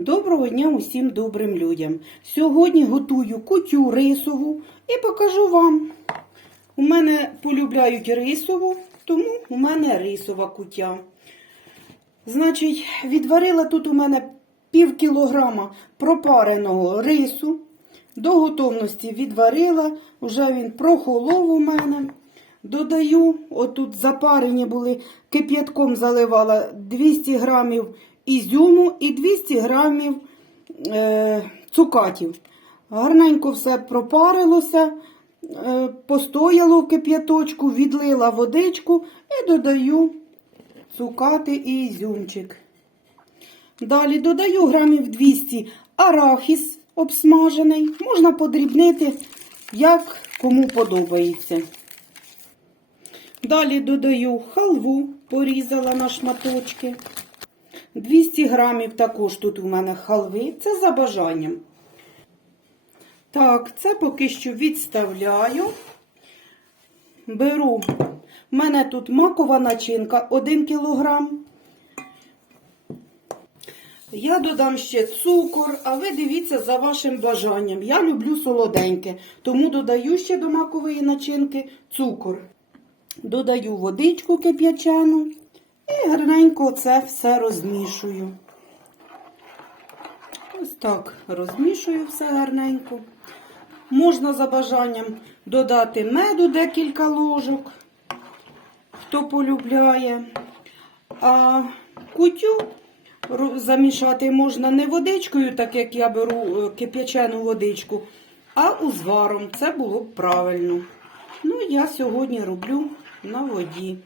Доброго дня усім добрим людям. Сьогодні готую кутю рисову і покажу вам. У мене полюбляють рисову, тому у мене рисова кутя. Значить, відварила тут у мене пів кілограма пропареного рису. До готовності відварила, вже він прохолов у мене. Додаю, отут запарені були, кип'ятком заливала 200 грамів ізюму і 200 грамів е, цукатів. Гарненько все пропарилося, е, постояло в кип'яточку, відлила водичку і додаю цукати і ізюмчик. Далі додаю грамів 200 арахіс обсмажений. Можна подрібнити, як кому подобається. Далі додаю халву, порізала на шматочки. 200 грамів також тут у мене халви. Це за бажанням. Так, це поки що відставляю. Беру. У мене тут макова начинка 1 кілограм. Я додам ще цукор, а ви дивіться за вашим бажанням. Я люблю солоденьке, тому додаю ще до макової начинки цукор. Додаю водичку кип'ячену і гарненько це все розмішую. Ось так розмішую все гарненько. Можна за бажанням додати меду декілька ложок, хто полюбляє. А кутю замішати можна не водичкою, так як я беру е, кип'ячену водичку, а узваром. Це було б правильно. Ну, я сьогодні роблю на воді.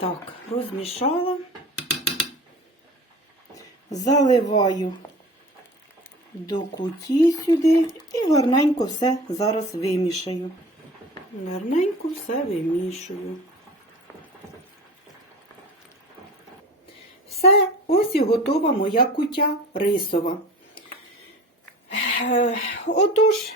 Так, розмішала, заливаю до куті сюди і гарненько все зараз вимішаю. Гарненько все вимішую. Все, ось і готова моя кутя рисова. Е, Отож,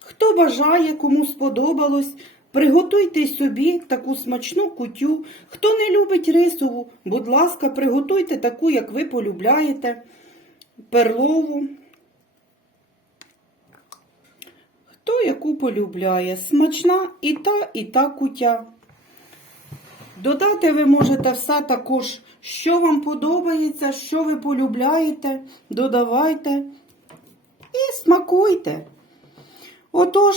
хто бажає, кому сподобалось, приготуйте собі таку смачну кутю. Хто не любить рисову, будь ласка, приготуйте таку, як ви полюбляєте, перлову. Хто яку полюбляє. Смачна і та, і та кутя. Додати ви можете все також, що вам подобається, що ви полюбляєте, додавайте і смакуйте. Отож,